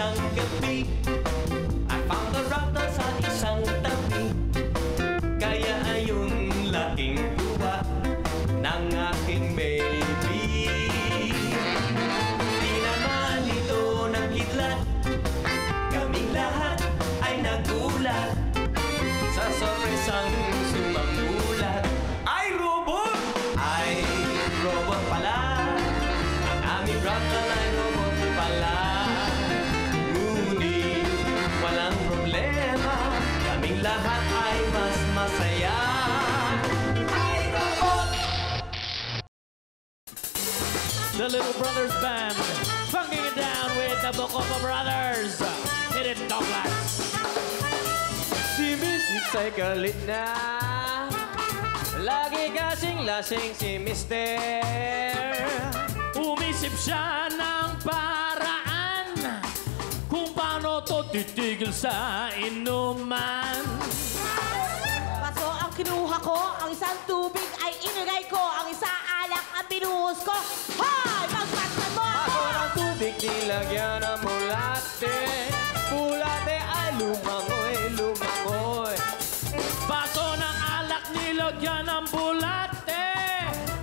isang gabi, I found a raptor sa isang tabi. Kaya ayun laking tuwa ng aking baby. Di naman ito nagkidlat, kaming lahat ay nagulat sa sorpresang sumamulat. Ay robot! Ay robot pala, ang aming raptor ay robot pala. Ngunit walang problema, kaming lahat ay mas masaya. Ay robot! The Little Brothers Band, funking it down with the Bocopa Brothers. Hit it, Douglas. Si Miss ay galit na, lagi kasing lasing si Mister. Umisip siya ng paraan kung paano to titigil sa inuman. Kaso ang kinuha ko, ang isang tubig ay inigay ko, ang isa alak ang binuhos ko. Hoy! Magpatman mo! Ako ng tubig nilagyan ng bulate, bulate ay lumangoy, lumangoy. Baso ng alak nilagyan ng bulate,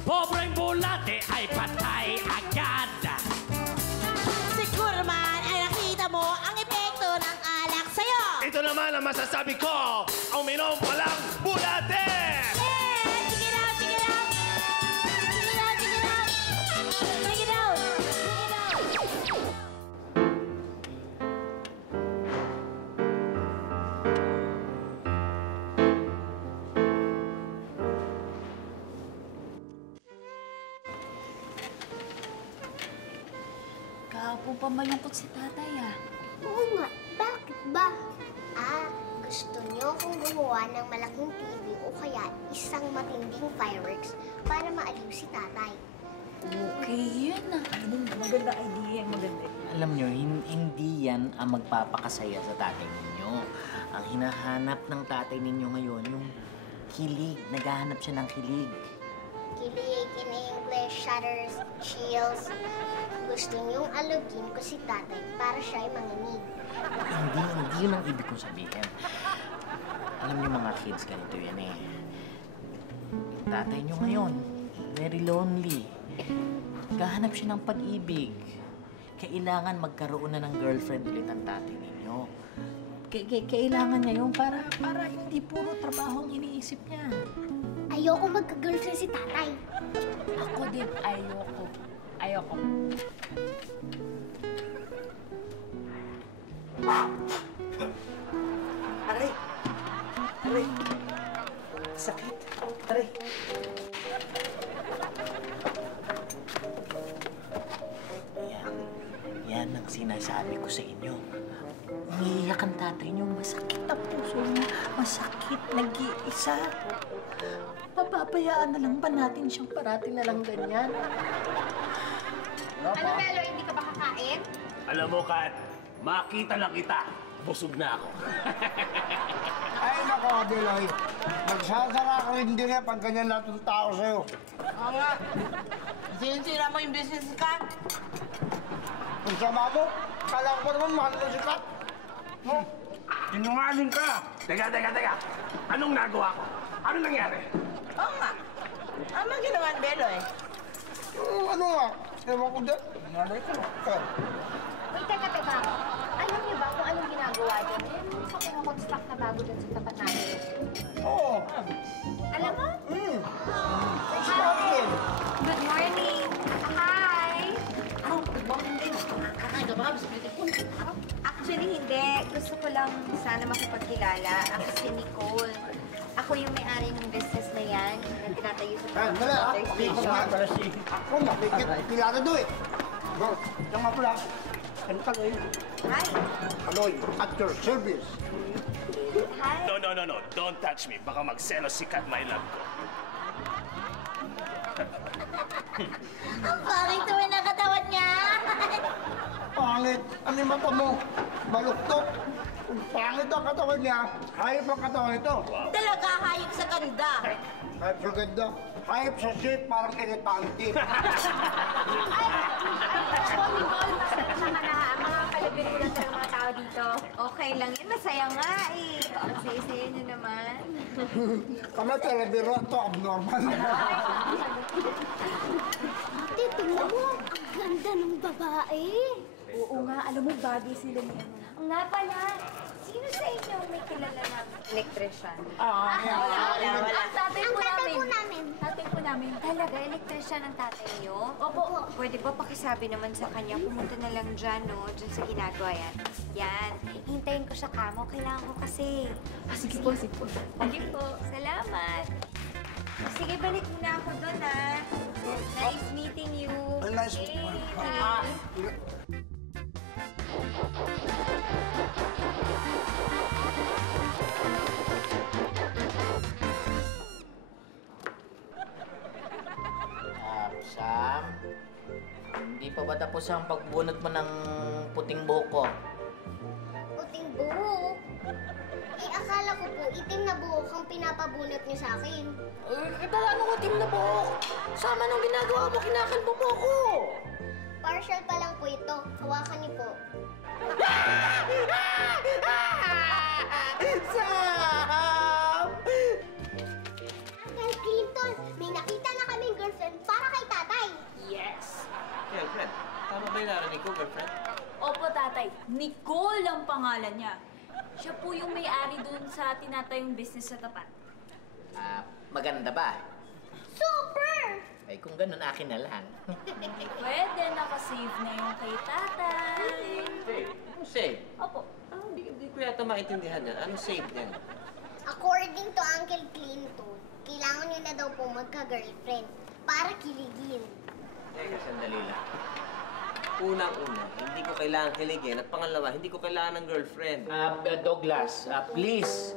pobreng bulate ay patay agad. Siguro man ay nakita mo ang epekto ng alak sa'yo. Ito naman ang masasabi ko, uminom pa lang bulate! Check it out, check it out! Check it out, check it out! Check it out! Check it out! Kahapon pa malungkot si tatay, ah. Oo nga, bakit ba? Gusto niyo kung gumawa ng malaking TV o kaya isang matinding fireworks para maaliw si tatay. Okay yun, ah. Maganda idea, maganda. Alam nyo, hindi yan ang magpapakasaya sa tatay ninyo. Ang hinahanap ng tatay ninyo ngayon, yung kilig. Naghahanap siya ng kilig. Kilig in English, shudders, chills. Gusto niyong alugin ko si tatay para siya ay manginig. Hindi yun ang ibig kong sabihin. Alam nyo mga kids, ganito yan eh. Yung tatay nyo ngayon, very lonely. Gahanap siya ng pag-ibig. Kailangan magkaroon na ng girlfriend ulit ang tatay ninyo. Kailangan niya yun para hindi puro trabaho ang iniisip niya. Ayoko magka-girlfriend si tatay. Ako din, ayoko. Ayoko. Aray! Aray! Sakit! Aray! Yan ang sinasabi ko sa inyo. Umiiyak ang tatay niyo. Masakit ang puso niya. Masakit. Nag-iisa. Papabayaan na lang ba natin siyang parati na lang ganyan? Ano, Melo, hindi ka ba kakain? Alam mo, Kat, makita lang kita. Busog na ako. Ay, nako, Adeloy. Magsasara ka rin din eh pag ganyan lahat ng tao sa'yo. Oo nga. Sinisira mo yung business ka. Ang sama mo, kala ko pa naman mahal mo si Kat. No? Sinungaling ka! Teka. Anong nagawa ko? Anong nangyari? Oo nga. Ano ginawa ni Belo eh? Ano nga? Ewan ko din. Nanay ko. Kat. Uy, teka. Alam niyo ba kung anong ginagawa dyan? Yung sa construct na bago dyan sa tapat namin. Oo. Alam mo? Thanks for asking. Good morning. Hi! Good morning din. Kakain ka ba? Actually, hindi. Gusto ko lang sana makipagkilala. Ako si Nicole. Ako yung may-ari ng business na yan na tinatayo sa Dali ah. water Pakipag station. nga. Ako, makikit. Kilala doon eh. Go. Diyan nga pala. Ano Kaloy? Hi! Kaloy, at your service. Hi! No. Don't touch me. Baka magselos si Kat my love ko. Ang pangit naman ang katawan niya! Pangit. Ano yung mata mo? Baluktot. Kung pangit ang katawan niya, hayop ang katawan ito. Talaga hayop sa ganda. Hayop sa ganda. Hayop sa shape, parang elepante. Volleyball, masarap naman na mga palabir ko lang lang yun. Masaya nga eh. Ang saya-saya niyo naman. Kami telebiro to, abnormal. Ate, tingnan mo. Ang ganda ng babae. Oo nga, alam mo, bagay sila ni ano. Nga pala, sino sa inyo may kilala ng electrician? Wala. Ang tatay Ang po tatay namin. po namin. Tatay po namin. Talaga, electrician ang tatay niyo? Opo. Pwede ba pakisabi naman sa kanya, pumunta na lang dyan, no? Dyan sa ginagawa yan. Yan. Hintayin ko siya kamo. Kailangan ko kasi. Sige po, sige po. Sige po. Salamat. Sige, balik muna ako doon, ha? Nice meeting you. Nice. Sam, hindi pa ba tapos ang pagbunot mo ng puting buhok ko? Puting buhok. Eh, akala ko po, itim na buhok ang pinapabunot niyo sa akin. Ano ko itim na buhok? Sama nung ginagawa mo, kinakalbo mo ko! Partial pa lang po ito. Hawakan niyo po. Sam! Uncle Clinton, may nakita na kaming girlfriend para kay tatay. Yes. Girlfriend, tama ba yung narinig ko, girlfriend? Opo, tatay. Nicole ang pangalan niya. Siya po yung may-ari dun sa tinatayong business sa tapat. Maganda ba? Super! Ay, kung ganun, akin na lang. Pwede, nakasave na yung kay tatay. Save? Anong save? Opo. Hindi ko yata maintindihan yan. Anong save yan? According to Uncle Clinton, kailangan niyo na daw po magka-girlfriend para kiligin. Teka, sandali lang. Unang-una, hindi ko kailangan kiligin. At pangalawa, hindi ko kailangan ng girlfriend. Douglas, please.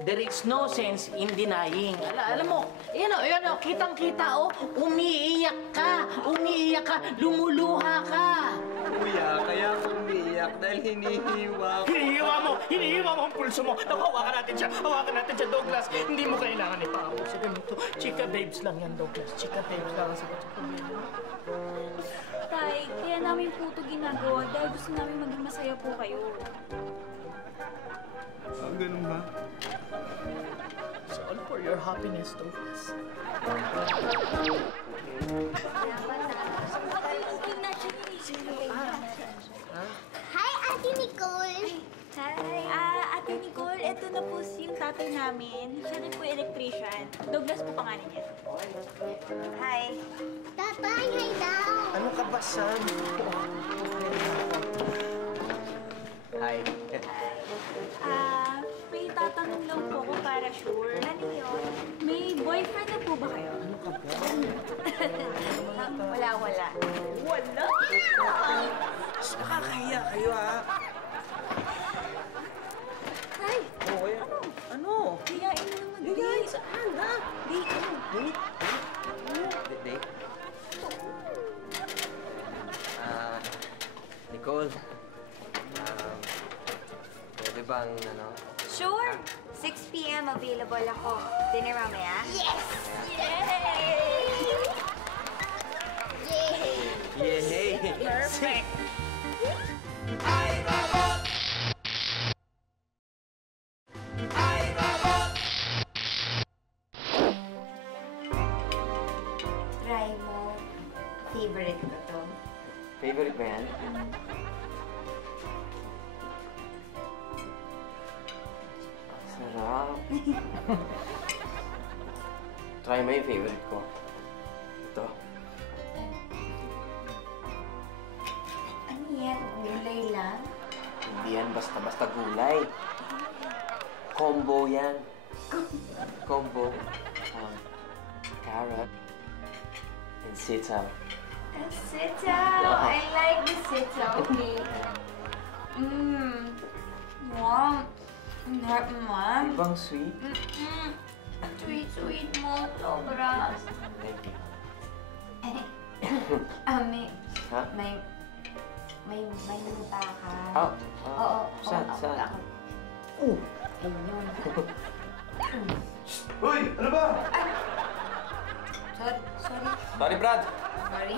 There is no sense in denying. Alam mo, yan o, kitang-kita, umiiyak ka, lumuluha ka. Kuya, kaya ako umiiyak dahil hinihiwa ko. Hinihiwa mo ang pulso mo. Naku, hawakan natin siya, Douglas. Hindi mo kailangan ipausapin mo ito. Chika babes lang yan, Douglas. Chika babes lang. Tay, kaya namin po ito ginagawa dahil gusto namin maging masaya po kayo. Ganun ba? It's all for your happiness, Douglas. Hi, Ate Nicole! Hi! Ate Nicole, eto na po yung tatay namin. Siya rin po electrician. Douglas po pangalan niya. Hi. Tatay, hi daw! Ano ka ba, Sam? Hi. May tatanong lang po ako para sure. Ano yun? May boyfriend na po ba kayo? Wala. Wala? Nakakahiya kayo, ha? Tay! Ano? Hiyain mo naman. Hiyain? Saan, ha? Date. Date? Nicole. Pwede bang, Sure. 6 p.m. available ako. Dinner mamaya? Yes! Yay! Yay! Perfect! Try mo. Favorite ko to. Favorite ba yan? Sarap. Try mo yung favorite ko. Ito. Ano yan? Gulay lang? Hindi yan basta-basta gulay. Combo yan. Combo. Carrot and sitaw. Sitaw! I like the sitaw. Okay. Wow. Ang harap naman. Ibang sweet. Sweet mo. Sobra. Thank you. Ha? May lupa ka. Oo. Saan? Ayun. Uy, ano ba? Sorry. Sorry, Brad. Sorry.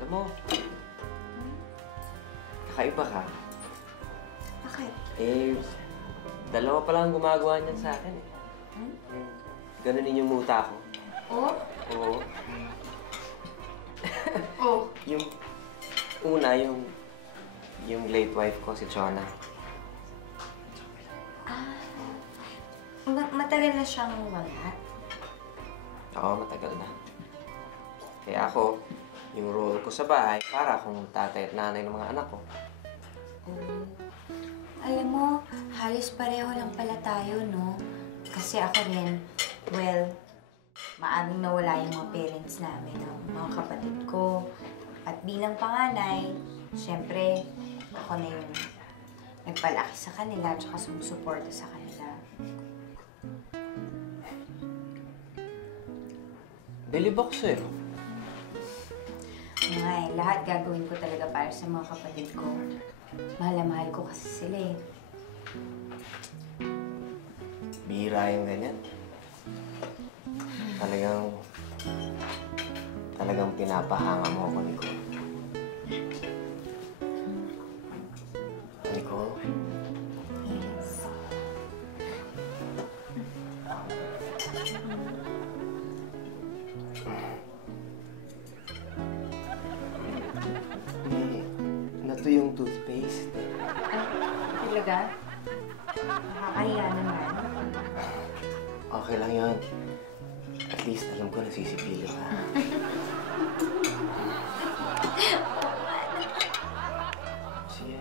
Alam mo, kakaiba ka. Bakit? Eh, dalawa pa lang gumagawa niyan sa akin eh. Ganunin yung muta ko. Oh? Oo. Oh. Yung una, yung late wife ko, si Chona. Matagal na siyang wala. Oo, matagal na. Kaya ako, yung role ko sa bahay, para akong tatay at nanay ng mga anak ko. Alam mo, halos pareho lang pala tayo, no? Kasi ako rin, well, maaming nawala yung mga parents namin, no? Mga kapatid ko. At bilang panganay, syempre, ako na yung nagpalaki sa kanila at saka sumusuporta sa kanila. Bilib ako sa'yo. Lahat gagawin ko talaga para sa mga kapatid ko. Mahal na mahal ko kasi sila eh. Bihira yung ganyan. Talagang pinapahanga mo ako, Nicole. Nicole? Yes. Nato yung toothpaste. Talaga? Nakakahiya naman. Okay lang yun. At least alam ko nasisipilo ka. Sige.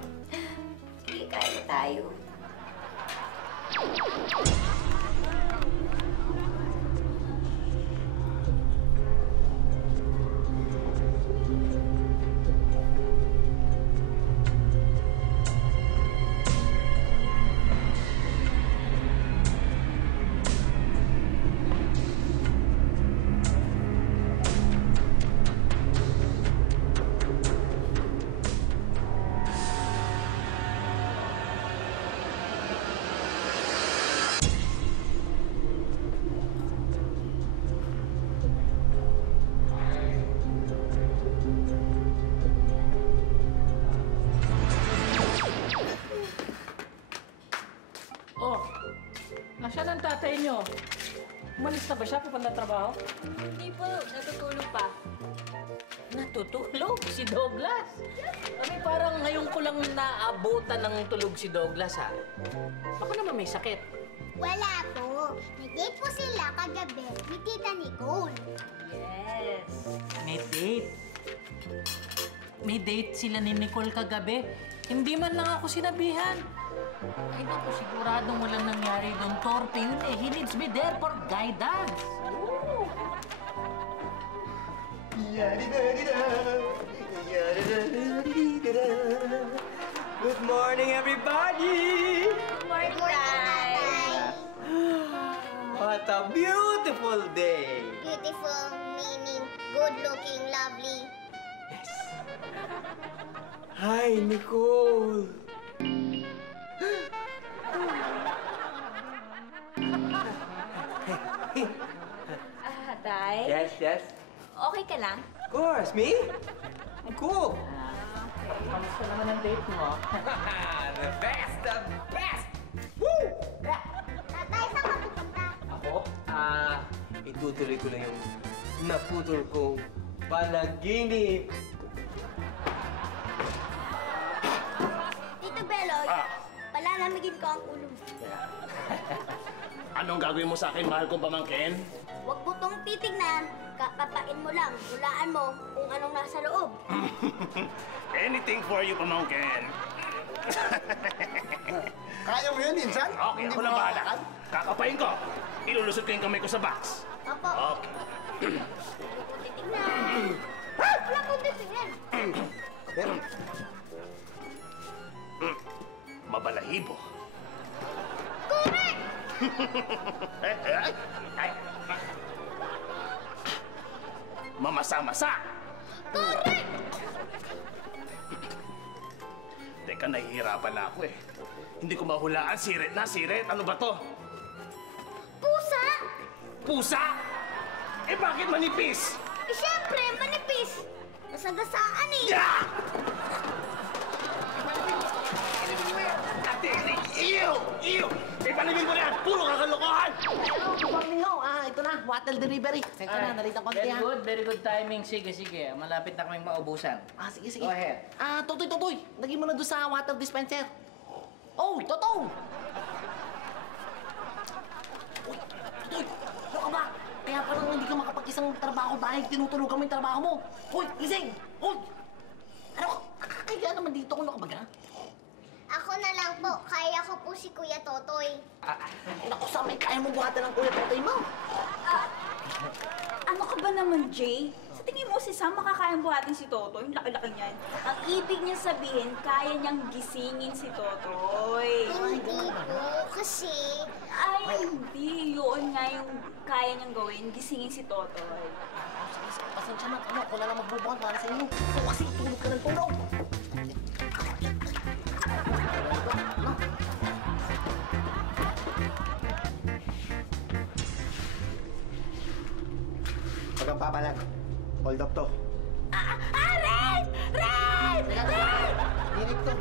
Sige, kaya tayo. Oh, nasaan ang tatay niyo? Umalis na ba siya? Pupunta trabaho? Hindi po, natutulog pa. Natutulog si Douglas. Ay, parang ngayon ko lang naabutan ng tulog si Douglas, ha? Baka naman may sakit. Wala po. Nag-date po sila kagabi ni Tita Nicole. Yes. May date. May date sila ni Nicole kagabi. Hindi man lang ako sinabihan. Ay, naku, siguradong walang nangyari doon. Torpe yun eh. He needs me there for guidance. Good morning, everybody! Good morning, Tay. What a beautiful day! Beautiful, meaning, good-looking, lovely. Hi, Nicole! Tay? Yes. Okay ka lang? Of course, me? I'm cool. Kamusta naman ang date mo? The best! Woo! Tatay, saan ka pupunta? Ako? Itutuloy ko lang yung naputol kong panaginip. Tito Beloy, palalamigin ko ang ulo. Anong gagawin mo sa akin, mahal kong pamangkin? Huwag mo tong titignan. Kakapain mo lang. Hulaan mo kung anong nasa loob. Anything for you, pamangkin. Kaya mo yun, Insan? Okay, Hindi ako mo na bahala. makakakal? Kakapain ko. Ilulusot ko yung kamay ko sa box. Opo. Okay. Titignan. Wala kong titignan. Pero, Mabalahibo. Correct! Ay. Mamasa-masa. Correct! Teka, nahihirapan na ako eh. Hindi ko mahulaan. Sirit na, sirit. Ano ba to? Pusa! Pusa? Eh, bakit manipis? Siyempre, manipis. Nasagasaan eh. Yeah! Ate, iyo! Iyo! Ipalibig mo yan! Puro kakalokohan! Mingaw, ito na, water delivery. Teka na, nalitang konti ha. Very good timing. Sige. Malapit na kaming maubusan. Sige. Go ahead. Totoy. Lagyan mo na doon sa water dispenser. Oh, Totoy! Uy, Totoy, ano ka ba? Kaya parang hindi ka makapag-isang trabaho dahil tinutulugan mo yung trabaho mo. Hoy, gising! Hoy! Ano? Kaya naman dito kung nakabaga. Ako na lang po. Kaya ko po si Kuya Totoy. Naku, sa may kaya mo buhatan ng Kuya Totoy mo. Ano ka ba naman, Jay? Sa tingin mo si Sam makakayang buhatin si Totoy? Yung laki-laki niyan. Ang ibig niya sabihin, kaya niyang gisingin si Totoy. Hindi po. Kasi... Ay, hindi. Yun nga yung kaya niyang gawin, gisingin si Totoy. Sige, pasensya na. Ako na lang magbubuhan para sa inyo. Ito kasi, tulog ka ng tulog. Huwag kang papalag. Hold up to. Rain! Rain! Rain! Dinig to.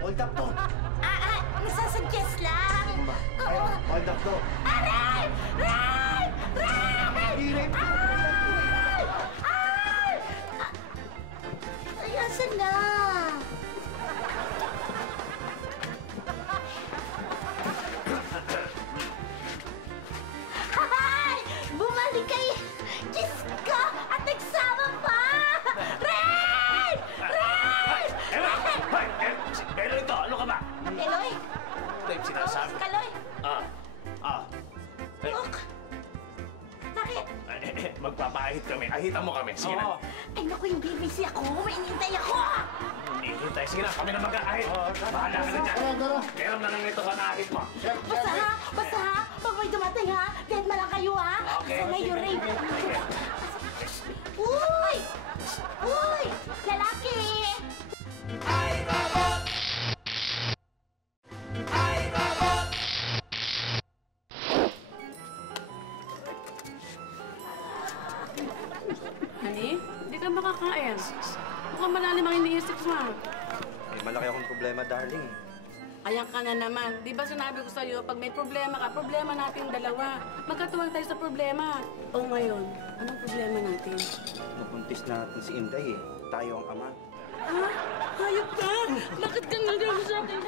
Hold up to. Nasasuggest lang. Ay, hold up to. Rain! Rain! Rain! Dinig to. Ay, asan na? Hay! Bumalik kayo! Diyos ko! At nagsama pa! Rain! Rain! Pero ito, ano ka ba? Eloy! Ito yung sinasabi. Kaloy! Look! Bakit? Magpapahit kami. Ahitan mo kami. Sige na. Ay, naku, hindi busy ako. May inintay ako! Hihintay. Sige na, kami na mag-aahit. Bahala ka na dyan. Meron na lang ito ka naahit mo. Basta ha! Basta ha! Pag may dumating ha! Dead ma lang kayo ha! Okay. Sana yung rape! Sige. Uy! Uy! Lalaki! Honey, hindi ka makakain. Mukhang malalim ang iniisip mo. May malaki akong problema, darling. Ayan ka na naman. Di ba sinabi ko sa'yo, pag may problema ka, problema natin dalawa. Magkatuwag tayo sa problema. O ngayon, anong problema natin? Nabuntis natin si Inday eh. Tayo ang ama. Ah, hayop ka! Bakit ka nagawa sa akin?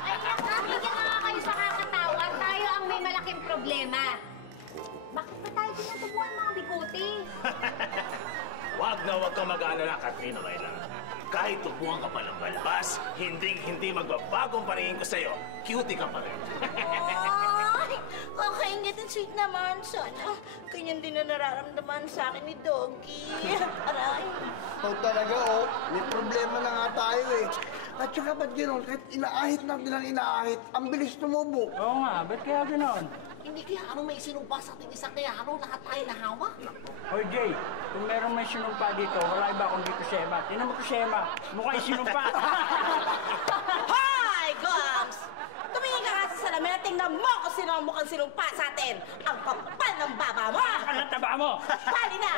Ay, nakakabigyan na nga kayo sa kakatawa. Tayo ang may malaking problema. Bakit ba tayo tinutubuan mga bikote? Wag kang mag-aalala, Katrina Layla. Kahit tubuhan ka pa ng balbas, hindi magbabagong paningin ko sa'yo. Cutie ka pa rin. Ay! Kakaingit and sweet naman. Sana ganyan din na nararamdaman sa akin ni Doggy. Aray! Talaga, may problema na nga tayo eh. At saka ba't gano'n? Kahit inaahit natin ang inaahit, ang bilis tumubo. Oo nga, ba't kaya gano'n? Hindi kaya may sinumpa sa ating isa kaya lahat tayo nahawa? Hoy, Jay, kung meron may sinumpa dito, wala iba kundi Kusema. Tingnan mo Kusema, mukhang sinumpa. Hi, Goms! Tumingin ka nga sa salamin at tingnan mo kung sino ang mukhang sinumpa sa atin. Ang kapal ng baba mo! Ang taba mo! Bali na!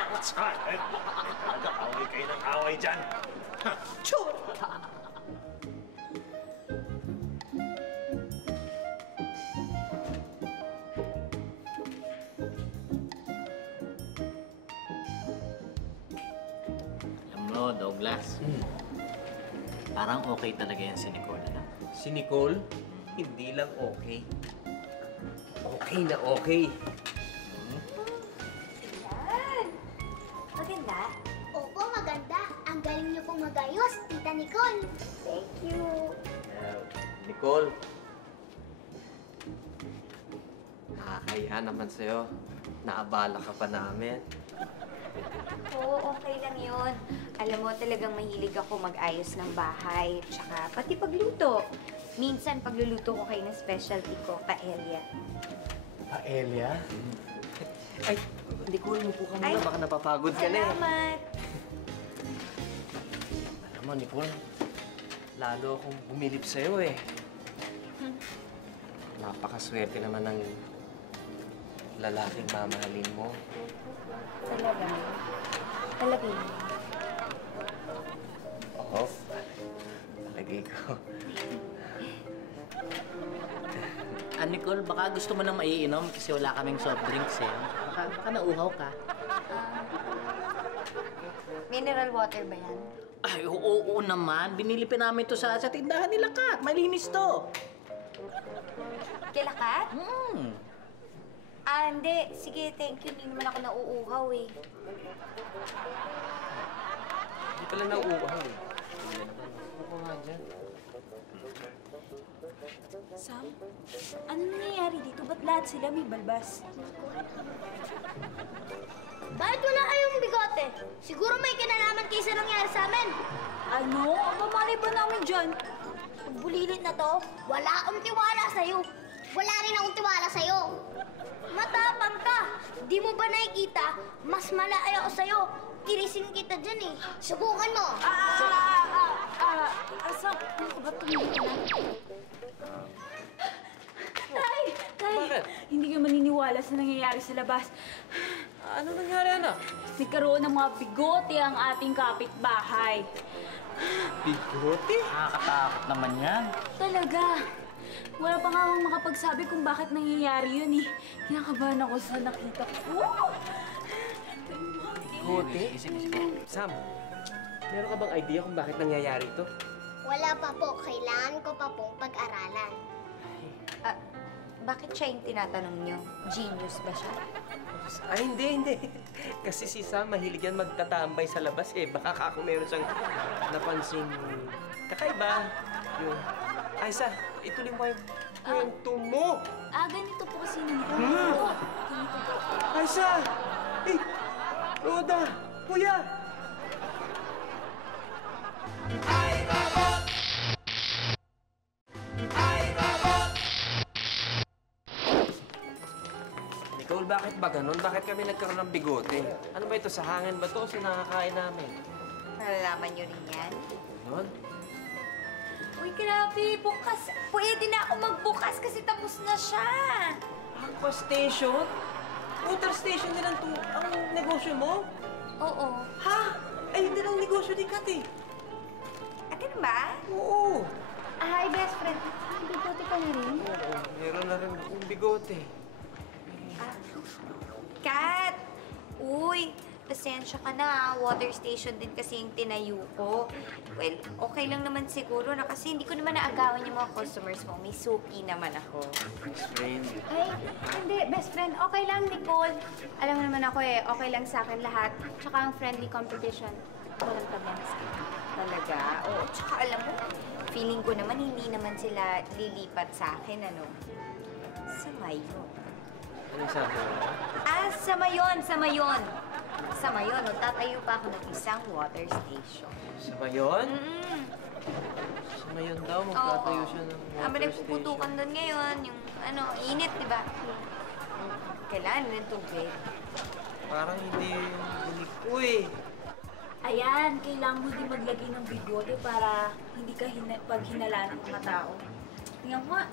Nag-away kayo ng away dyan. Chur! Alam mo, Douglas, parang okay talaga yan si Nicole, anak. Si Nicole, hindi lang okay. Okay na okay. Yan! Maganda? Opo, maganda. Ang galing niyo pong magayos, Tita Nicole. Thank you. Nicole, nakakahiya naman sa'yo. Naabala ka pa namin. Oo, okay lang yun. Alam mo, talagang mahilig ako mag-ayos ng bahay. Tsaka pati pagluto. Minsan, pagluluto ko kayo ng specialty ko, paella. Paella? Ay, Nicole, mo po ka muna. Baka napapagod ka na eh. Salamat! Alam mo, Nicole, lalo akong bumilip sa'yo eh. Napakaswerte naman ng lalaking mamahalin mo. Talaga? Talaga yun? bibigay ko. Nicole, baka gusto mo nang maiinom kasi wala kaming soft drinks eh. Baka nauuhaw ka. Mineral water ba yan? Ay, oo naman. Binili pa namin to sa tindahan nila, Kat. Malinis to. Kila Kat? Hindi. Sige, thank you. Hindi naman ako nauuhaw eh. Hindi pala nauuhaw eh. Ako nga dyan. Sam, ano nangyayari dito? Ba't lahat sila may balbas? Bakit wala kayong bigote? Siguro may kinalaman kayo sa nangyari sa amin. Ano? Ang mamali ba namin dyan? Ang bulilit na to, wala akong tiwala sa'yo. Wala rin akong tiwala sa'yo. Matapang ka. Di mo ba nakikita? Mas malaki ako sa'yo. Tirisin kita dyan eh. Subukan mo. Sam, ano ka ba tumingin ka na? Tay! Bakit? Hindi ka maniniwala sa nangyayari sa labas. Ano nangyari, anak? Nagkaroon ng mga bigote ang ating kapitbahay. Bigote? Nakakatakot naman yan. Talaga. Wala pa nga akong makapagsabi kung bakit nangyayari yun eh. Kinakabahan ako sa nakita ko. Bigote? Sam, meron ka bang idea kung bakit nangyayari ito? Wala pa po. Kailangan ko pa pong pag-aralan. Bakit siya yung tinatanong niyo? Genius ba siya? Ay, hindi. Kasi si Sam mahilig yan magtatambay sa labas eh. Baka kung meron siyang napansin kakaiba. Yung, Aisa, ituloy mo yung kwento mo. Ganito po kasi nangyayari. Ganito po. Aisa! Eh, Roda! Kuya! Ay, Robot! Ay, Robot! Nicole, bakit ba ganun? Bakit kami nagkaroon ng bigote? Ano ba ito? Sa hangin ba ito o sa nakakain namin? Nalalaman niyo rin yan? Nun? Uy, grabe. Bukas. Pwede na ako magbukas kasi tapos na siya. Aqua Station? Water station din ang negosyo mo? Oo. Ha? Ay, hindi ang negosyo ni Kat eh. Akin ba? Oo. Hi, best friend. Bigote ka na rin? Oo, meron na rin akong bigote. Kat! Uy, pasensya ka na. Water station din kasi yung tinayo ko. Well, okay lang naman siguro na kasi hindi ko naman naagawan yung mga customers mo. May suki naman ako. Best friend. Ay, hindi, best friend. Okay lang, Nicole. Alam mo naman ako eh, okay lang sa akin lahat. Tsaka ang friendly competition. Walang problema sa akin. Talaga? Oo, tsaka alam mo, feeling ko naman hindi naman sila lilipat sa akin, ano? Sa Mayon. Ano sabi mo? Sa Mayon! Sa Mayon! Sa Mayon, magtatayo pa ako ng isang water station. Sa Mayon? Mm-mm. Sa Mayon daw, magtatayo siya ng water May nagpuputukan doon ngayon, yung init, di ba? Kailangan ng tubig. Parang hindi bulik ko eh. Ayan, kailangan mo din maglagay ng bigote para hindi ka pag hinala ng mga tao. Tingnan mo nga.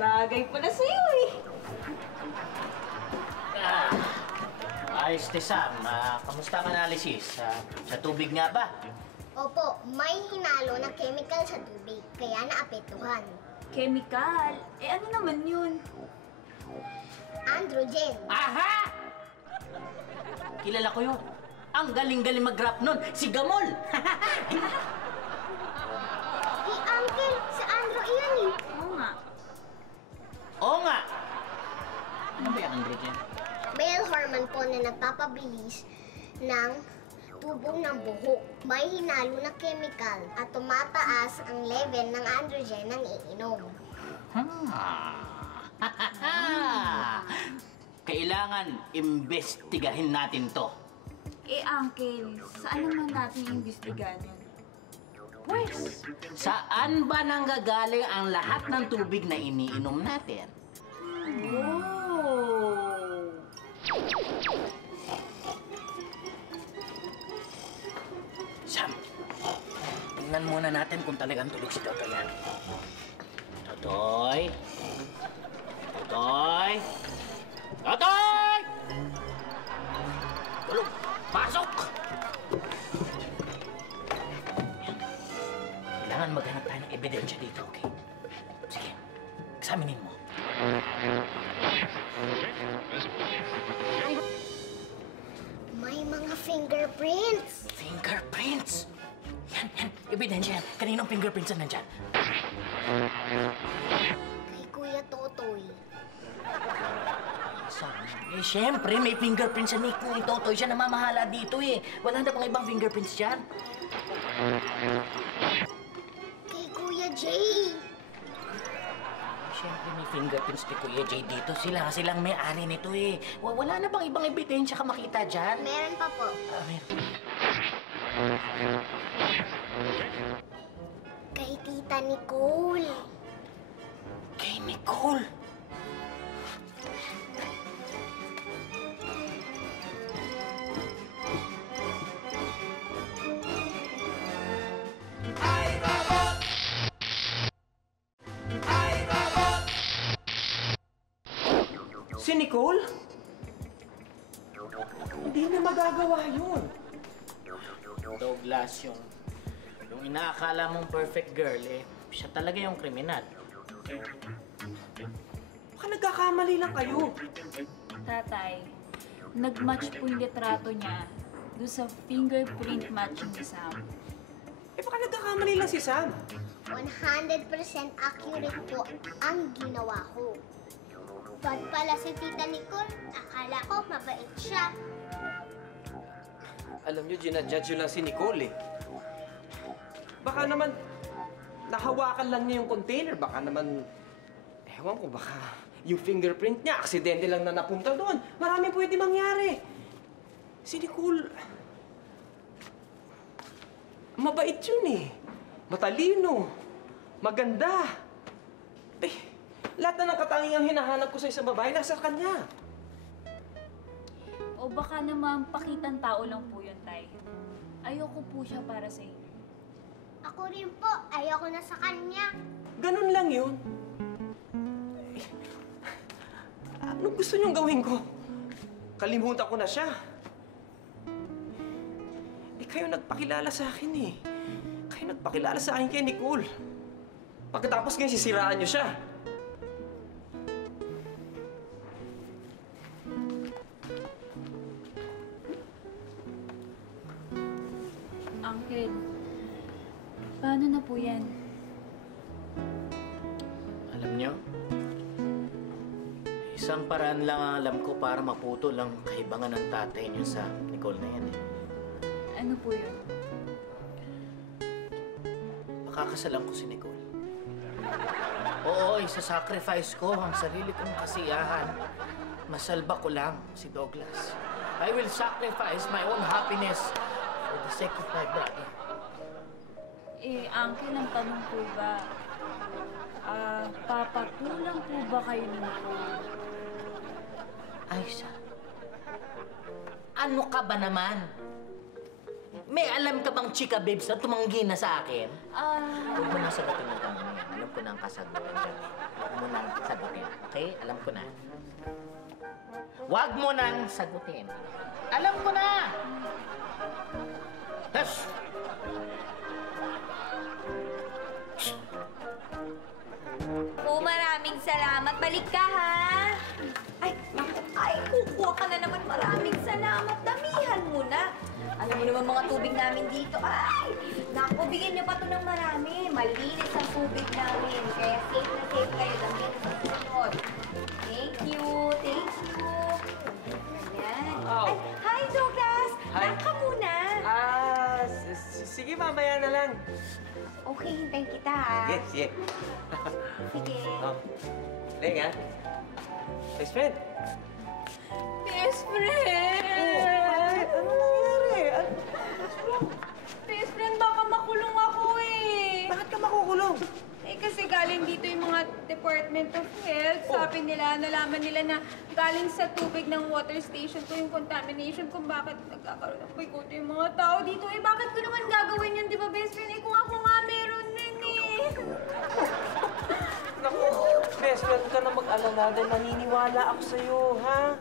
Bagay pala sa'yo eh. Ayos, Sam. Kamusta ang analysis? Sa tubig nga ba? Opo, may hinalo na chemical sa tubig, kaya naapektuhan. Chemical? Ano naman yun? Androgen. Aha! Kilala ko yun. Ang galing-galing mag-rap nun, si Gamol! Uncle, si Andro iyan eh. Oo nga. Oo nga! Ano ba yung androgen? Male hormone po na nagpapabilis ng tubo ng buhok. May hinalo na chemical at tumataas ang level ng androgen ng iinom. Kailangan imbestigahin natin to. Uncle, saan naman natin iimbestigahan yun? Pwes, saan ba nanggagaling ang lahat ng tubig na iniinom natin? Sam, tingnan muna natin kung talagang tulog si Totoy yan. Totoy? Totoy? Totoy! Tulog! Pasok! May mga fingerprints. Fingerprints? Yan, yan. Ebidensya yan. Kaninong fingerprints na nandyan? Kay Kuya Totoy. Saan? Eh, syempre, may fingerprints sa Nick ni Totoy. Siya namamahala dito eh. Wala na bang ibang fingerprints dyan? Kay Kuya Jay. Siyempre, may fingerprints ni Kuya Jay dito. Silang may-ari nito eh. Wala na bang ibang ebidensya ka makita dyan? Meron pa po. Meron. Kay Tita Nicole. Kay Nicole? Si Nicole? Hindi na magagawa yun. Douglas, yung inaakala mong perfect girl, eh, siya talaga yung kriminal. Baka nagkakamali lang kayo. Tatay, nag-match po yung litrato niya doon sa fingerprint matching ni Sam. Eh baka nagkakamali lang si Sam. 100% accurate po ang ginawa ko. Bad pala si Tita Nicole. Akala ko mabait siya. Alam niyo, ginajudge yun lang si Nicole eh. Baka naman, nahawakan lang niya yung container. Baka naman, ewan ko, baka yung fingerprint niya, aksidente lang na napunta doon. Marami pwede mangyari. Si Nicole, mabait yun eh. Matalino. Maganda. Eh, lahat na ng katangiang hinahanap ko sa isang babae, nasa kanya. O baka naman pakitang tao lang po yun, Tay. Ayoko po siya para sa inyo. Ako rin po. Ayoko na sa kanya. Ganun lang yun. Anong gusto niyong gawin ko? Kalimutan ko na siya. Eh, kayo nagpakilala sa akin eh. Kayo nagpakilala sa akin kay Nicole. Pagkatapos ngayon, sisiraan niyo siya. Uncle, paano na po yan? Alam niyo, isang paraan lang ang alam ko para maputol ang kahibangan ng tatay niyo sa Nicole na yan eh. Ano po yun? Makakasalan ko si Nicole. Oo, isa-sacrifice ko ang sarili kong kasiyahan. Masalba ko lang si Douglas. I will sacrifice my own happiness for the sake of my brother. Eh, Uncle, ang tanong po ba, papatulang po ba kayo ni Nicole? Aisha, ano ka ba naman? May alam ka bang chika babes na tumanggi na sa akin? Huwag mo nang sagutin yung tanong yan. Alam ko na ang kasagutan dyan. Huwag mo nang sagutin. Okay? Alam ko na. Huwag mo nang sagutin. Alam ko na! Hush! Oh, maraming salamat. Balik ka, ha? Ay, kukuha ka na naman. Maraming salamat. Damihan mo na. Alam mo naman mga tubig namin dito. Ay! Naku, bigyan niyo pa ito ng marami. Malinis ang tubig namin. Kaya safe na safe kayo. Damihan sa susunod. Thank you. Thank you. Ayan. Oh. Ay, hi, Douglas. Hi. Back ka muna. Sige, mamaya na lang. Okay, hintayin kita, ha? Yes, yes. Sige. Oh. Leng, ha? Best friend. Best friend! Ay, ano nangyari? Best friend, baka makulong ako eh. Bakit ka makukulong? Eh kasi galing dito yung mga Department of Health. Sabi nila, nalaman nila na galing sa tubig ng water station ko yung contamination kung bakit nagkakaroon ng pagkuto yung mga tao dito. Eh bakit ko naman gagawin yun, di ba best friend? Eh kung ako nga meron din eh. Naku, best friend ka na mag-alala dahil naniniwala ako sa'yo, ha?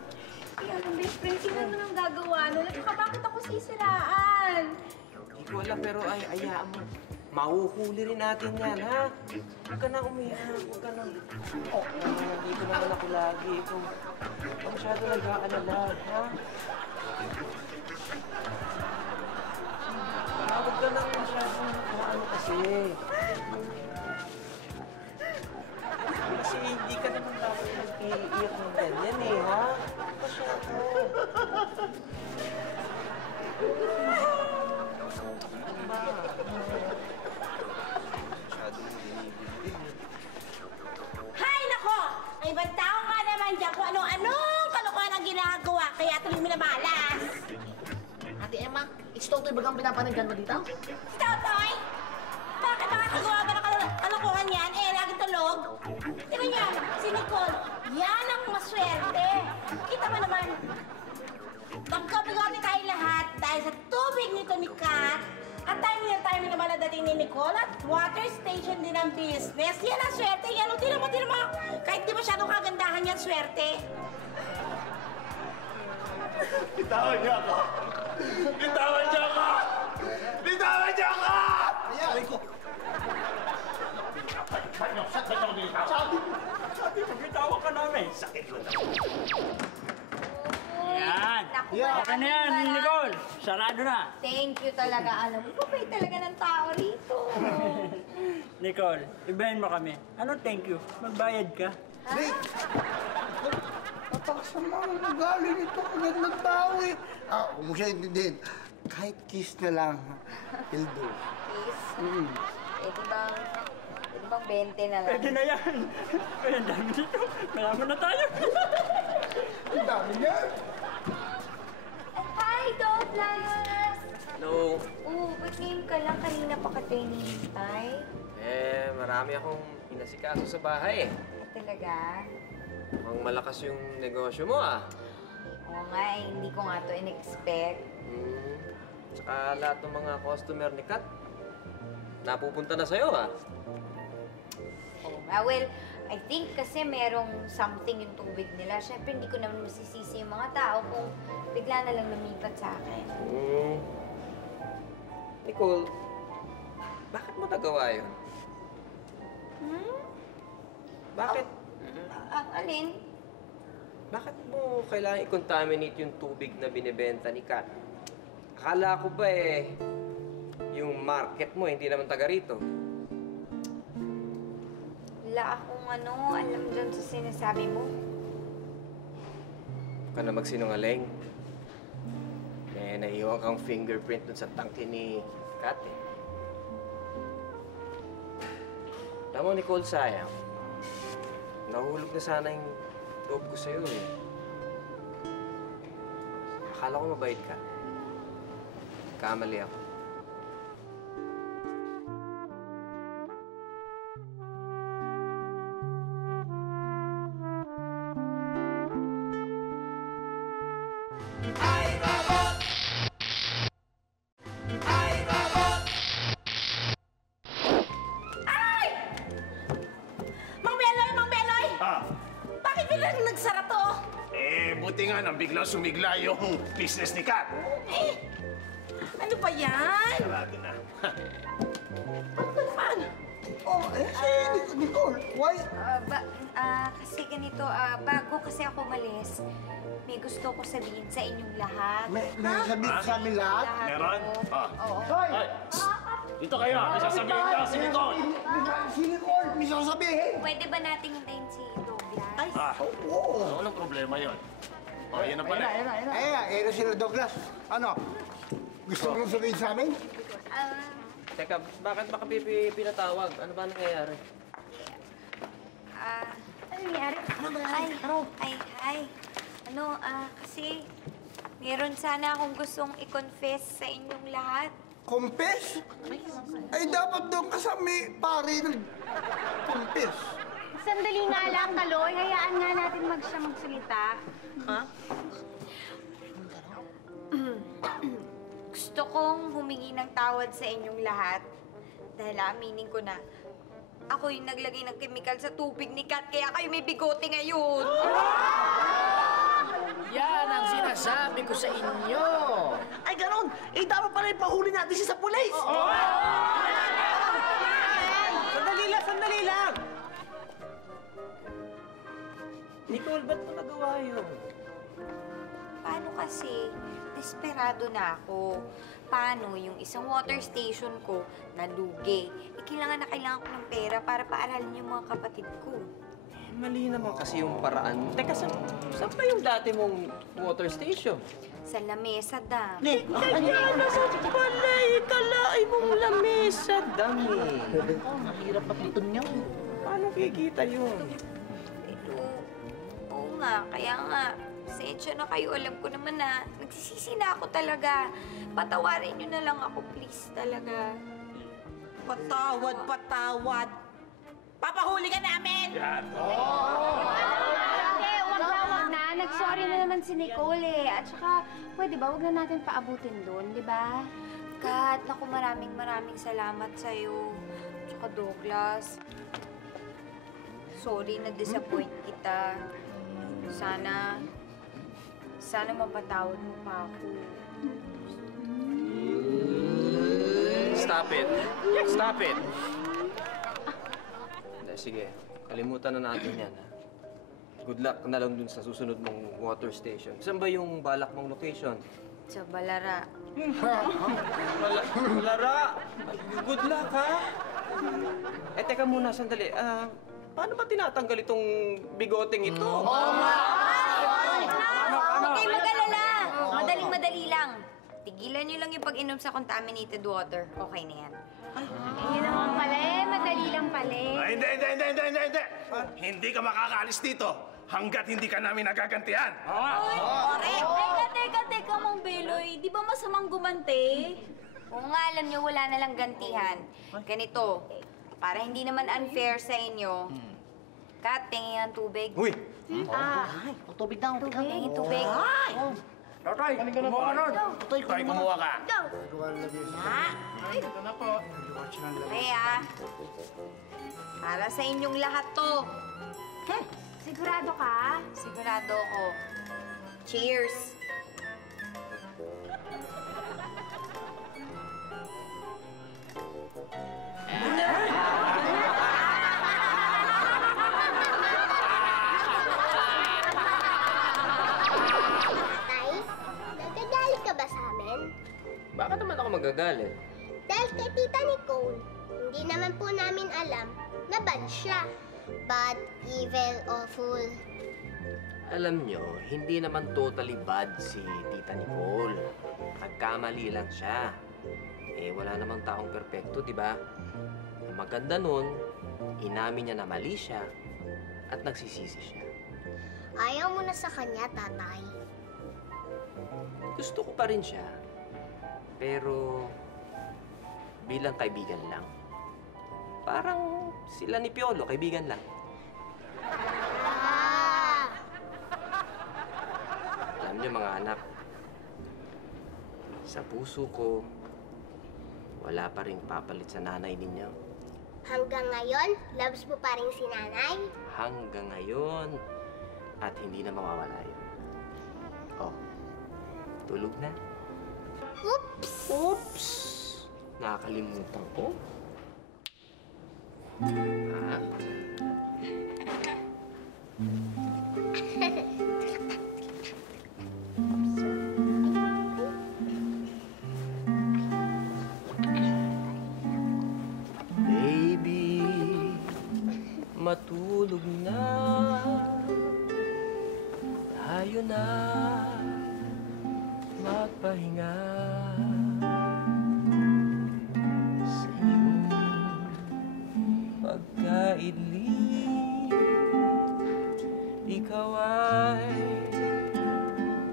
Eh ano best friend, sino nang gagawa nun? At saka bakit ako sisiraan? Hindi ko alam, pero ay, ayaan mo. Mahuhuli rin natin yan, ha? Huwag ka na umiyak, huwag ka na. Nandito naman ako lagi. Ikaw masyado nag-aalala, ha? Huwag ka na masyado ano kasi. Kasi hindi ka naman dapat mag-iiyak ng ganyan eh, ha? Masyado. Hay nako! May ibang tao nga naman dyan kung anong kalokohan ang ginagawa, kaya tuloy mo na malas. Ate Emma, it's Totoy bagang pinapanigan mo dito? Totoy! Bakit makakagawa ba ng kalokohan yan? Eh, lagi tulog. Sino yan? Si Nicole. Yan ang maswerte. Kita mo naman, magkabigote tayo lahat dahil sa tubig nito ni Kat. At time naman na dating ni Nicole at water station din ang business. Yan ang swerte. Yan, tira mo. Kahit di masyadong kagandahan yan, swerte. Bitawan niyo ako! Bitawan niyo ako! Bitawan niyo ako! Aray ko. Sabi mo, bitawan ka namin. Sakit ko na. Yan. Naku, Okay na yan, maraming Nicole. Sarado na. Thank you talaga. Alam mo, kapay talaga ng tao rito. Nicole, ibahin mo kami. Ano thank you? Magbayad ka. Wait! Matakas naman ang ugali nito. Magandang tao eh. Huwag mo siya intindihin. Kahit kiss na lang, he'll do. Please. Pwede bang 20 na lang? Pwede na yan. Ay, ang dami dito. Malaman na tayo. Ang dami niya. Hi, Douglas! Hello. Ba't ngayon ka lang? Kanina pa ka tayo hinihintay. Marami akong inasikaso sa bahay eh. Talaga? Mukhang malakas yung negosyo mo ah. Oo nga, hindi ko nga to in-expect. Tsaka lahat ng mga customer ni Kat, napupunta na sa'yo ah. Oo nga, well, I think kasi merong something yung tubig nila. Siyempre, hindi ko naman masisisi yung mga tao kung bigla na lang lumipat sa akin. Nicole, bakit mo nagawa yun? Bakit? Alin? Bakit mo kailangan i-contaminate yung tubig na binibenta ni Kat? Akala ko ba yung market mo hindi naman taga rito? Wala akong alam dyan sa sinasabi mo. Huwag ka na magsinungaling. Naiiwan kang fingerprint dun sa tangke ni Kat eh. Alam mo, Nicole, sayang. Nahulog na sana yung loob ko sa'yo eh. Akala ko mabait ka. Kamali ako. Nagsara to. Buti nga nang biglang sumigla yung business ni Kat. Ano ba yan? Sarado na. Ano naman? Si Nicole, why? Kasi ganito, bago kasi ako malis, may gusto ko sabihin sa inyong lahat. May sabihin sa amin lahat? Meron? Oo. Hoy! Dito kayo, may sasabihin ka si Nicole. Si Nicole, may sasabihin. Pwede ba nating hintayin si Douglas? Oo. Anong problema yun? Yan na pala. Ayun sila Douglas. Ano? Gusto mo sabihin sa amin? Teka, bakit baka pinatawag? Ano ba nangyayari? Ano nangyari? Kasi meron sana akong gustong i-confess sa inyong lahat. Confess? Ay, dapat doon ka sa may pare nag-confess. Sandali nga lang, Kaloy. Hayaan nga natin siya magsalita. Gusto kong humingi ng tawad sa inyong lahat dahil aminin ko na ako yung naglagay ng kemikal sa tubig ni Kat, kaya kayo may bigote ngayon. Yan ang sinasabi ko sa inyo. Ay, ganon! Dapat pala ipahuli natin siya sa pulis! Sandali lang! Nicole, ba't mo nagawa yun? Paano kasi? Desperado na ako. Paano yung isang water station ko nalugi? Kailangan na kailangan ko ng pera para paaralin yung mga kapatid ko. Mali naman kasi yung paraan. Teka, saan pa yung dati mong water station? Sa Lamesa Dam. Kaya nasa palay, kalaay mong lamesa, dami. Oh, mahirap papiton niyo. Paano kikita yun? Pero, oo nga, kaya nga, pasensya na kayo. Alam ko naman na nagsisisi na ako talaga. Patawarin niyo na lang ako, please, talaga. Patawad, patawad. Papahuli ka namin! Ate, wag na. Nag-sorry na naman si Nicole eh. At saka, pwede ba, wag na natin paabutin doon, di ba? Kat, naku, maraming salamat sa'yo. Tsaka Douglas. Sorry na disappoint kita. Sana mapatawad mo pa ako. Stop it. Stop it. Sige, kalimutan na natin yan. Ha? Good luck na lang dun sa susunod mong water station. Saan ba yung balak mong location? Sa Balara. Balara! Good luck, ha? Eh, teka muna, sandali. Paano ba tinatanggal itong bigoteng ito? Huwag kayong mag-alala. Madaling-madali lang. Tigilan niyo lang yung pag-inom sa contaminated water. Okay na yan. Ayun naman pala eh. Madali lang pala eh. Hindi! Hindi ka makakaalis dito hanggat hindi ka namin nagagantihan. Teka, Mang Beloy. Di ba masamang gumante? Oo nga, alam niyo, wala na lang gantihan. Ganito, para hindi naman unfair sa inyo, Kat, tingin ng tubig. Uy! Tubig daw. Tingin tubig. Tatay, kumuha ka nun. Tay, kumuha ka. Kaya, para sa inyong lahat to. Sigurado ka? Sigurado ako. Cheers! Tay, nagagalit ka ba sa amin? Bakit naman ako magagalit? Dahil kay Tita Nicole, hindi naman po namin alam na bad siya. Bad, evil, awful. Alam nyo, hindi naman totally bad si Tita Nicole. Nagkamali lang siya. Eh, wala namang taong perpekto, di ba? Ang maganda nun, inamin niya na mali siya at nagsisisi siya. Ayaw mo na sa kanya, tatay. Gusto ko pa rin siya. Pero, bilang kaibigan lang. Parang sila ni Piolo, kaibigan lang. Alam niyo mga anak, sa puso ko, wala pa rin papalit sa nanay ninyo. Hanggang ngayon, loves mo pa rin si nanay? Hanggang ngayon, at hindi na mawawala yun. Oh, tulog na. Oops! Oops! Nakakalimutan ko. Ha? Baby, matulog na. Tayo na magpahinga. Sa iyong pagkaidlip, ikaw ay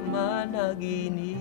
managinip.